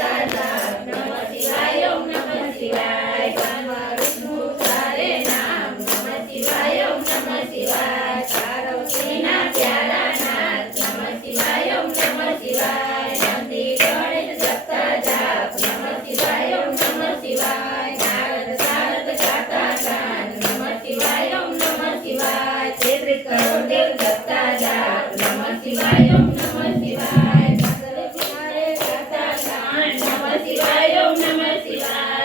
જપતા જાપ નમઃ શિવાય ઓમ નમઃ શિવાય કાનમાં વિષ્ણુ તારે નામ નમઃ શિવાય ઓમ નમઃ શિવાય પાર્વતીના પ્યારા નાથ નમઃ શિવાય ઓમ નમઃ શિવાય નંદી ગણેશ જપતા જાપ નમઃ શિવાય ઓમ નમઃ શિવાય નારદ સારદ ગાતા ગાન નમઃ શિવાય ઓમ નમઃ શિવાય તેત્રીસ કરોડ દેવ જપતા જાપ નમઃ શિવાય ઓમ નમઃ શિવાય નમઃ શિવાય ઓમ નમઃ શિવાય